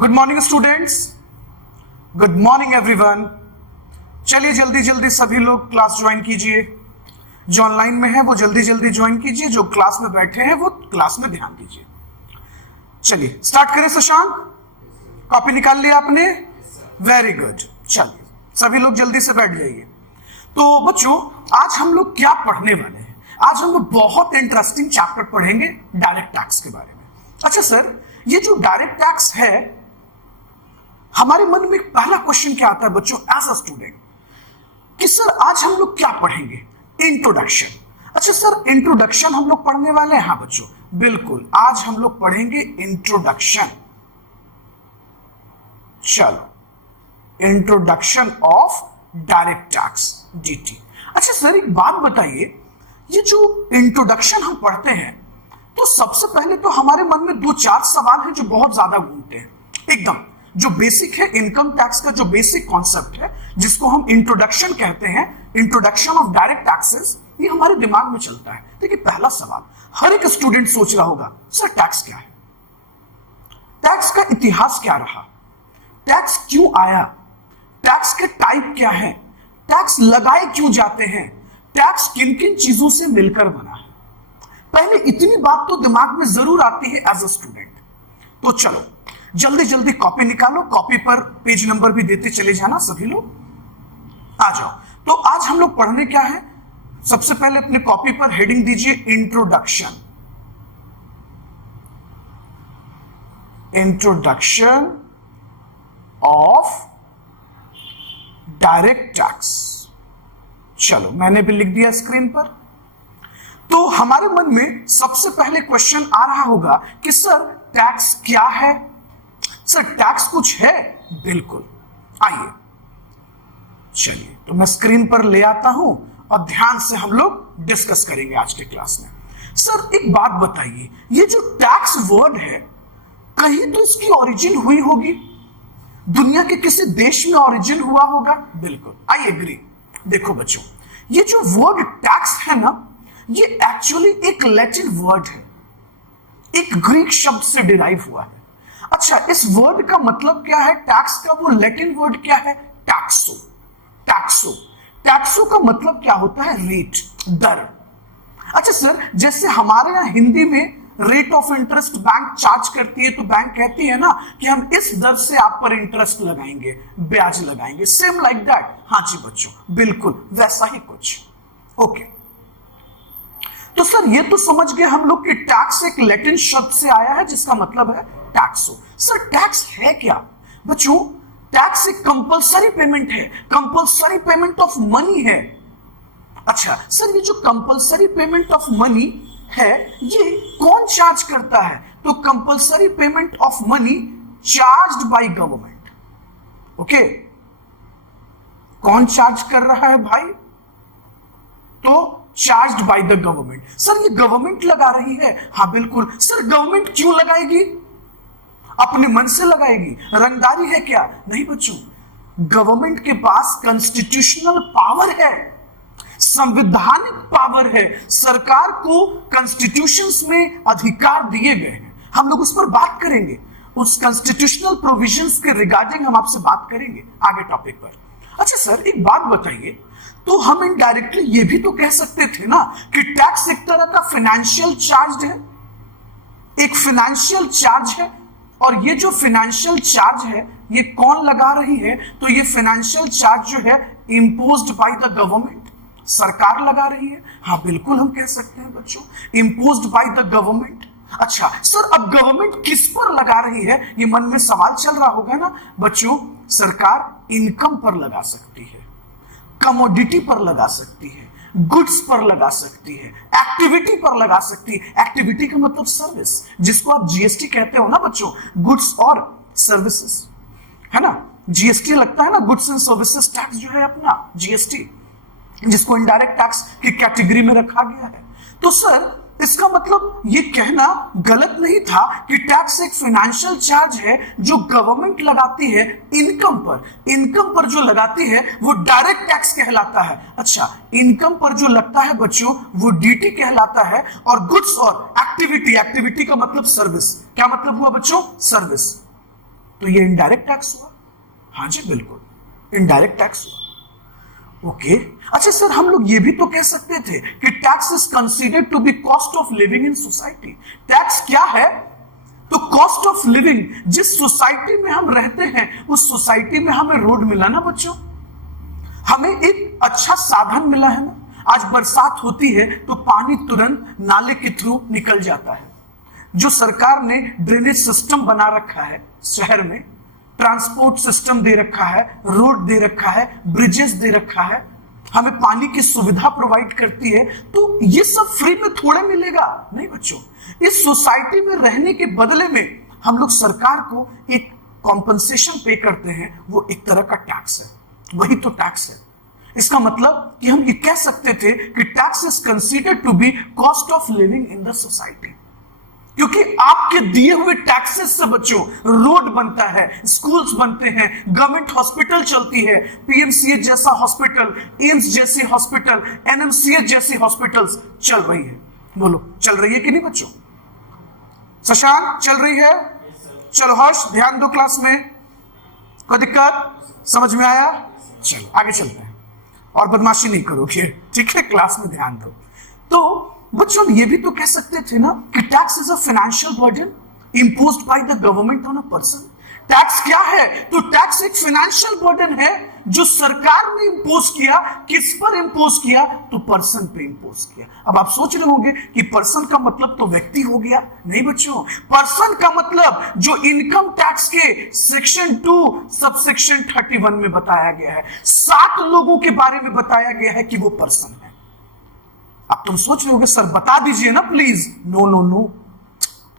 Good morning students, good morning everyone. चलिए जल्दी जल्दी सभी लोग क्लास ज्वाइन कीजिए। जो ऑनलाइन में है वो जल्दी जल्दी ज्वाइन कीजिए, जो क्लास में बैठे हैं वो क्लास में ध्यान दीजिए। चलिए स्टार्ट करें। शशांक, कॉपी निकाल लिया आपने? Very good. चलिए सभी लोग जल्दी से बैठ जाइए। तो बच्चों, आज हम लोग क्या पढ़ने वाले हैं? आज हम लोग बहुत इंटरेस्टिंग चैप्टर पढ़ेंगे डायरेक्ट टैक्स के बारे में। अच्छा सर, ये जो डायरेक्ट टैक्स है, हमारे मन में पहला क्वेश्चन क्या आता है बच्चों एज अ स्टूडेंट कि सर आज हम लोग क्या पढ़ेंगे? इंट्रोडक्शन। अच्छा सर, इंट्रोडक्शन हम लोग पढ़ने वाले हैं? हाँ बच्चों बिल्कुल, आज हम लोग पढ़ेंगे इंट्रोडक्शन। चलो, introduction of direct tax DT. अच्छा सर, एक बात बताइए, ये जो इंट्रोडक्शन हम पढ़ते हैं तो सबसे पहले तो हमारे मन में दो चार सवाल हैं जो बहुत ज्यादा घूमते हैं। एकदम जो बेसिक है, इनकम टैक्स का जो बेसिक कॉन्सेप्ट है जिसको हम इंट्रोडक्शन कहते हैं, इंट्रोडक्शन ऑफ डायरेक्ट टैक्सेस, ये हमारे दिमाग में चलता है। देखिए पहला सवाल हर एक स्टूडेंट सोच रहा होगा, सर टैक्स क्या है? टैक्स का इतिहास क्या रहा? टैक्स क्यों आया? टैक्स के टाइप क्या है? टैक्स लगाए क्यों जाते हैं? टैक्स किन किन चीजों से मिलकर बना है? पहले इतनी बात तो दिमाग में जरूर आती है एज अ स्टूडेंट। तो चलो जल्दी जल्दी कॉपी निकालो, कॉपी पर पेज नंबर भी देते चले जाना सभी लोग। आ जाओ। तो आज हम लोग पढ़ने क्या है? सबसे पहले अपने कॉपी पर हेडिंग दीजिए introduction. Introduction of direct tax. चलो मैंने भी लिख दिया स्क्रीन पर। तो हमारे मन में सबसे पहले क्वेश्चन आ रहा होगा कि सर टैक्स क्या है? सर टैक्स कुछ है? बिल्कुल, आइए चलिए तो मैं स्क्रीन पर ले आता हूं और ध्यान से हम लोग डिस्कस करेंगे आज के क्लास में। सर एक बात बताइए, ये जो टैक्स वर्ड है कहीं तो इसकी ओरिजिन हुई होगी, दुनिया के किसी देश में ओरिजिन हुआ होगा। बिल्कुल, आई एग्री। देखो बच्चों, ये जो वर्ड टैक्स है ना, ये एक्चुअली एक लैटिन वर्ड है, एक ग्रीक शब्द से डिराइव हुआ है। अच्छा, इस वर्ड का मतलब क्या है? टैक्स का वो लैटिन वर्ड क्या है? टैक्सो। टैक्सो, टैक्सो का मतलब क्या होता है? रेट, दर। अच्छा सर, जैसे हमारे यहां हिंदी में rate of interest bank charge करती है तो बैंक कहती है ना कि हम इस दर से आप पर इंटरेस्ट लगाएंगे, ब्याज लगाएंगे, सेम लाइक दैट। हाँ जी बच्चों, बिल्कुल वैसा ही कुछ। ओके, तो सर ये तो समझ गए हम लोग कि टैक्स एक लैटिन शब्द से आया है जिसका मतलब है टैक्सो। सर टैक्स है क्या? बच्चों टैक्स एक कंपलसरी पेमेंट है, कंपलसरी पेमेंट ऑफ मनी है। अच्छा सर, ये जो कंपलसरी पेमेंट ऑफ मनी है ये कौन चार्ज करता है? तो compulsory payment of money charged by government. Okay, कौन चार्ज कर रहा है भाई? तो charged by the government. Sir ये गवर्नमेंट लगा रही है? हाँ बिल्कुल। सर गवर्नमेंट क्यों लगाएगी? अपने मन से लगाएगी? रंगदारी है क्या? नहीं बच्चों, गवर्नमेंट के पास कॉन्स्टिट्यूशनल पावर है, संवैधानिक पावर है। सरकार को कॉन्स्टिट्यूशंस में अधिकार दिए गए हैं। हम लोग उस पर बात करेंगे, उस कॉन्स्टिट्यूशनल प्रोविजंस के रिगार्डिंग हम आपसे बात करेंगे आगे टॉपिक पर। अच्छा सर एक बात बताइए, तो हम इनडायरेक्टली ये भी तो कह सकते थे ना कि टैक्स एक तरह का फाइनेंशियल चार्ज है, एक फाइनेंशियल चार्ज है। और ये जो फाइनेंशियल चार्ज है ये कौन लगा रही है? तो ये फाइनेंशियल चार्ज जो है इम्पोज्ड बाय द गवर्नमेंट, सरकार लगा रही है। हाँ बिल्कुल हम कह सकते हैं बच्चों, इम्पोज्ड बाय द गवर्नमेंट। अच्छा सर, अब गवर्नमेंट किस पर लगा रही है? ये मन में सवाल चल रहा होगा ना बच्चों। सरकार इनकम पर लगा सकती है, कमोडिटी पर लगा सकती है, गुड्स पर लगा सकती है, एक्टिविटी पर लगा सकती है। एक्टिविटी का मतलब सर्विस, जिसको आप जीएसटी कहते हो ना बच्चों, गुड्स और सर्विसेज, है ना। जीएसटी लगता है ना, गुड्स एंड सर्विसेज टैक्स जो है अपना जीएसटी, जिसको इनडायरेक्ट टैक्स की कैटेगरी में रखा गया है। तो सर इसका मतलब ये कहना गलत नहीं था कि टैक्स एक फाइनेंशियल चार्ज है जो गवर्नमेंट लगाती है इनकम पर। इनकम पर जो लगाती है वो डायरेक्ट टैक्स कहलाता है। अच्छा, इनकम पर जो लगता है बच्चों वो डीटी कहलाता है। और गुड्स और एक्टिविटी, एक्टिविटी का मतलब सर्विस। क्या मतलब हुआ बच्चों? सर्विस। तो ये इनडायरेक्ट टैक्स हुआ। हाँ जी बिल्कुल इनडायरेक्ट टैक्स हुआ। ओके अच्छा सर, हम लोग ये भी तो कह सकते थे कि tax is considered to be cost of living in society. Tax क्या है? तो कॉस्ट ऑफ लिविंग, जिस सोसाइटी में हम रहते हैं उस सोसाइटी में हमें रोड मिला ना बच्चों, हमें एक अच्छा साधन मिला है ना। आज बरसात होती है तो पानी तुरंत नाले के थ्रू निकल जाता है। जो सरकार ने ड्रेनेज सिस्टम बना रखा है शहर में, ट्रांसपोर्ट सिस्टम दे रखा है, रोड दे रखा है, ब्रिजेस दे रखा है, हमें पानी की सुविधा प्रोवाइड करती है, तो ये सब फ्री में थोड़े मिलेगा नहीं बच्चों। इस सोसाइटी में रहने के बदले में हम लोग सरकार को एक कॉम्पनसेशन पे करते हैं, वो एक तरह का टैक्स है, वही तो टैक्स है। इसका मतलब कि हम ये कह सकते थे कि tax is considered to be cost of living in the society, क्योंकि आपके दिए हुए टैक्सेस से बच्चों रोड बनता है, स्कूल्स बनते हैं, गवर्नमेंट हॉस्पिटल चलती है, पीएमसीएच जैसा हॉस्पिटल, एम्स जैसी हॉस्पिटल, एनएमसीएच जैसी हॉस्पिटल्स चल रही है। बोलो चल रही है कि नहीं बच्चों? शशांक चल रही है? चलो हर्ष ध्यान दो क्लास में, कोई दिक्कत? समझ में आया? चलो आगे चलते हैं और बदमाशी नहीं करोगे, ठीक है? क्लास में ध्यान दो। तो बच्चों ये भी तो कह सकते थे ना कि tax is a financial burden imposed by the government on a person. Tax क्या है? तो टैक्स एक फाइनेंशियल बर्डन है जो सरकार ने इंपोज किया। किस पर इंपोज किया? तो पर्सन पे इंपोज किया। अब आप सोच रहे होंगे कि पर्सन का मतलब तो व्यक्ति हो गया। नहीं बच्चों, पर्सन का मतलब जो इनकम टैक्स के सेक्शन 2 सबसेक्शन 31 में बताया गया है, 7 लोगों के बारे में बताया गया है कि वो पर्सन है। अब तुम सोच रहे होगे सर बता दीजिए ना प्लीज। नो नो नो,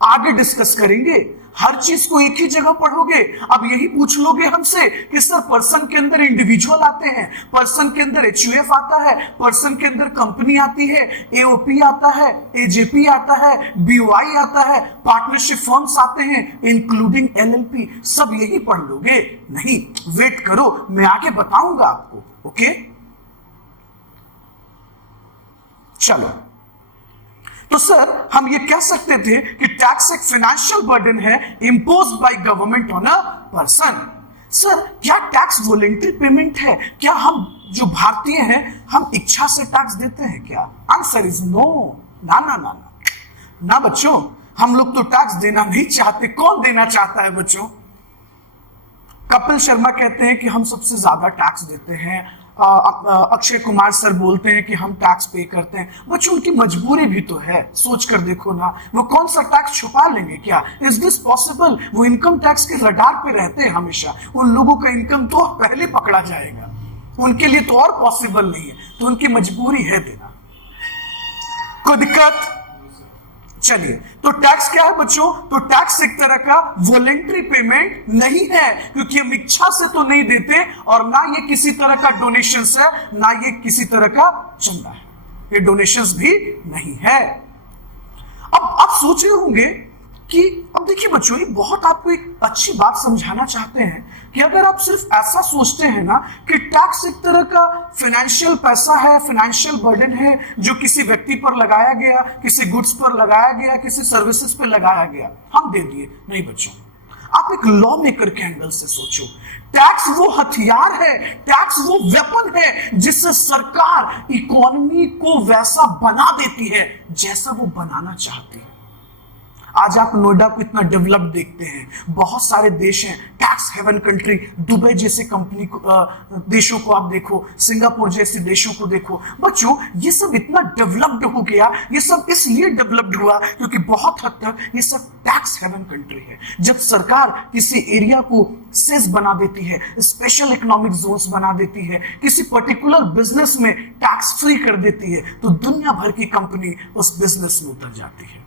आगे डिस्कस करेंगे। हर चीज को एक ही जगह पढ़ोगे। अब यही पूछ लोगे हमसे कि सर पर्सन के अंदर इंडिविजुअल आते हैं, पर्सन के अंदर एचयूएफ आता है, पर्सन के अंदर कंपनी आती है, एओपी आता है, एजेपी आता है, बीओआई आता है, पार्टनरशिप फर्म्स आते हैं इंक्लूडिंग एलएलपी। सब यही पढ़ लोगे? नहीं, वेट करो, मैं आगे बताऊंगा आपको। ओके चलो, तो सर हम ये कह सकते थे कि टैक्स एक फाइनेंशियल बर्डन है imposed by government on a person. Sir क्या टैक्स वॉलंटरी पेमेंट है? क्या हम जो भारतीय हैं हम इच्छा से टैक्स देते हैं क्या? Answer is no. ना ना ना ना ना बच्चों, हम लोग तो टैक्स देना नहीं चाहते। कौन देना चाहता है बच्चों? कपिल शर्मा कहते हैं कि हम सबसे ज्यादा टैक्स देते हैं, अक्षय कुमार सर बोलते हैं कि हम टैक्स पे करते हैं। बच्चों उनकी मजबूरी भी तो है, सोच कर देखो ना, वो कौन सा टैक्स छुपा लेंगे क्या? Is this possible? वो इनकम टैक्स के रडार पे रहते हैं हमेशा। उन लोगों का इनकम तो पहले पकड़ा जाएगा, उनके लिए तो और पॉसिबल नहीं है, तो उनकी मजबूरी है देना। कोई दिक्कत? चलिए, तो टैक्स क्या है बच्चों? तो टैक्स एक तरह का वॉलंटरी पेमेंट नहीं है, क्योंकि हम इच्छा से तो नहीं देते, और ना ये किसी तरह का डोनेशन है, ना ये किसी तरह का चंदा है, ये डोनेशंस भी नहीं है। अब आप सोच रहे होंगे कि अब देखिए बच्चों, ये बहुत आपको एक अच्छी बात समझाना चाहते हैं कि अगर आप सिर्फ ऐसा सोचते हैं ना कि टैक्स एक तरह का फाइनेंशियल पैसा है, फाइनेंशियल बर्डन है जो किसी व्यक्ति पर लगाया गया, किसी गुड्स पर लगाया गया, किसी सर्विसेज पर लगाया गया, हम दे दिए। नहीं बच्चों, आप एक लॉ मेकर के एंगल से सोचो। टैक्स वो हथियार है, टैक्स वो वेपन है जिससे सरकार इकोनॉमी को वैसा बना देती है जैसा वो बनाना चाहती है। आज आप नोएडा को इतना डेवलप देखते हैं, बहुत सारे देश हैं टैक्स हेवन कंट्री, दुबई जैसे कंपनी को देशों को आप देखो, सिंगापुर जैसे देशों को देखो। बच्चों ये सब इतना डेवलप्ड हो गया, ये सब इसलिए डेवलप्ड हुआ क्योंकि बहुत हद तक ये सब टैक्स हेवन कंट्री है। जब सरकार किसी एरिया को सेस बना देती है, स्पेशल इकोनॉमिक जोन्स बना देती है, किसी पर्टिकुलर बिजनेस में टैक्स फ्री कर देती है, तो दुनिया भर की कंपनी उस बिजनेस में उतर जाती है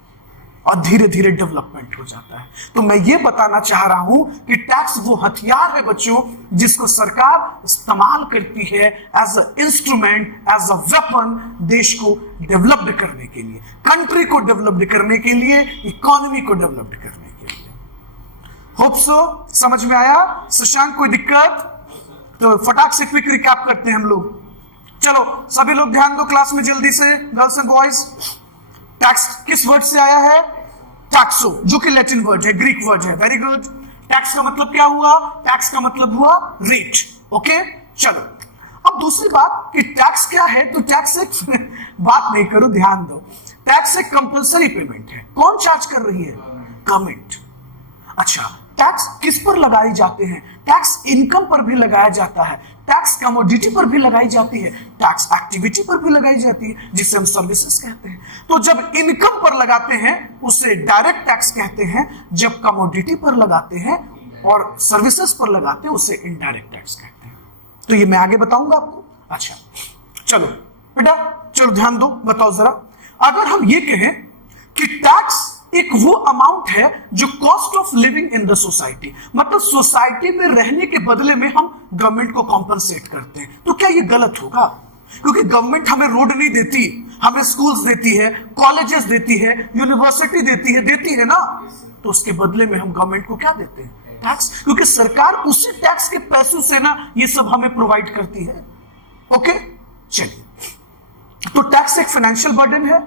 और धीरे धीरे डेवलपमेंट हो जाता है। तो मैं ये बताना चाह रहा हूं कि टैक्स वो हथियार है बच्चों जिसको सरकार इस्तेमाल करती है as a instrument, as a weapon, देश को डेवलप्ड करने के लिए, कंट्री को डेवलप्ड करने के लिए, इकोनॉमी को डेवलप्ड करने के लिए। होप सो समझ में आया? शशांक कोई दिक्कत? तो फटाक से क्विक रिकैप करते हैं हम लोग। चलो सभी लोग ध्यान दो क्लास में जल्दी से, गर्ल्स एंड बॉयज। टैक्स किस वर्ड से आया है? टैक्सो, जो कि लैटिन वर्ड है, ग्रीक वर्ड है। Very good. टैक्स का मतलब क्या हुआ? टैक्स का मतलब हुआ रेट। ओके, चलो अब दूसरी बात कि टैक्स क्या है, तो टैक्स एक बात नहीं करो, ध्यान दो, टैक्स एक कंपलसरी पेमेंट है। कौन चार्ज कर रही है? गवर्नमेंट। अच्छा, टैक्स किस पर लगाए जाते हैं? टैक्स इनकम पर भी लगाया जाता है, टैक्स कमोडिटी पर भी लगाई जाती है, टैक्स एक्टिविटी पर भी लगाई जाती है, जिसे हम सर्विसेज कहते हैं। तो जब इनकम पर लगाते हैं उसे डायरेक्ट टैक्स कहते हैं, जब कमोडिटी पर लगाते हैं और सर्विसेज पर लगाते हैं उसे इनडायरेक्ट टैक्स कहते हैं। तो ये मैं आगे बताऊंगा आपको। अच्छा चलो बेटा, चलो ध्यान दो, बताओ जरा, अगर हम ये कहें कि टैक्स एक वो अमाउंट है जो cost of living in the society, मतलब सोसाइटी में रहने के बदले में हम गवर्नमेंट को कॉम्पनसेट करते हैं, तो क्या ये गलत होगा? क्योंकि गवर्नमेंट हमें रोड नहीं देती, हमें स्कूल्स देती है, कॉलेजेस देती है, यूनिवर्सिटी देती है ना, तो उसके बदले में हम गवर्नमेंट को क्या देते हैं? टैक्स, क्योंकि सरकार उसी टैक्स के पैसों से ना ये सब हमें प्रोवाइड करती है। ओके, चलिए, तो टैक्स एक फाइनेंशियल बर्डन है,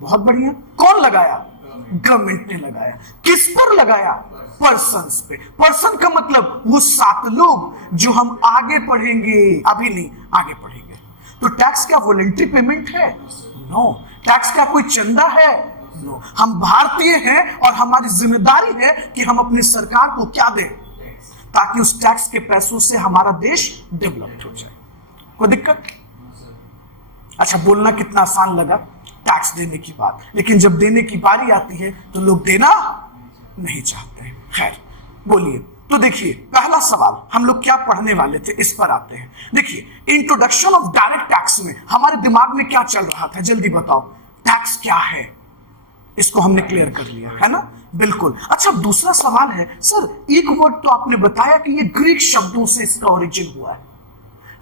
बहुत बढ़िया। कौन लगाया? गवर्नमेंट ने लगाया। किस पर लगाया? पर्सन्स पे। पर्सन का मतलब वो 7 लोग जो हम आगे पढ़ेंगे, अभी नहीं आगे पढ़ेंगे। तो टैक्स क्या वॉलंटरी पेमेंट है? नो। टैक्स क्या कोई चंदा है? नो। हम भारतीय हैं और हमारी जिम्मेदारी है कि हम अपनी सरकार को क्या दें, ताकि उस टैक्स के पैसों से हमारा देश डेवलप्ड हो जाए। कोई दिक्कत? अच्छा, बोलना कितना आसान लगा टैक्स देने की बात, लेकिन जब देने की बारी आती है तो लोग देना नहीं चाहते। खैर, बोलिए। तो देखिए, पहला सवाल हम लोग क्या पढ़ने वाले थे, इस पर आते हैं। देखिए, इंट्रोडक्शन ऑफ डायरेक्ट टैक्स में हमारे दिमाग में क्या चल रहा था, जल्दी बताओ। टैक्स क्या है, इसको हमने क्लियर कर लिया है ना, बिल्कुल। अच्छा, दूसरा सवाल है, सर एक वर्ड तो आपने बताया कि ये ग्रीक शब्दों से इसका ओरिजिन हुआ है,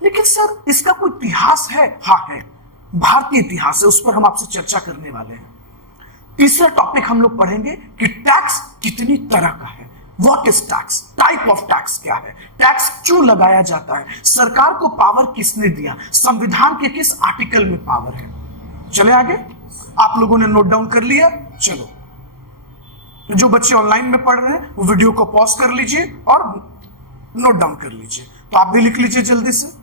लेकिन सर इसका कोई इतिहास है? हाँ है, भारतीय इतिहास है, उस पर हम आपसे चर्चा करने वाले हैं। तीसरा टॉपिक हम लोग पढ़ेंगे कि टैक्स कितनी तरह का है, what is tax, type of tax क्या है, टैक्स क्यों लगाया जाता है, सरकार को पावर किसने दिया, संविधान के किस आर्टिकल में पावर है। चले आगे, आप लोगों ने नोट डाउन कर लिया? चलो, जो बच्चे ऑनलाइन में पढ़ रहे हैं वो वीडियो को पॉज कर लीजिए और नोट डाउन कर लीजिए। तो आप भी लिख लीजिए जल्दी से।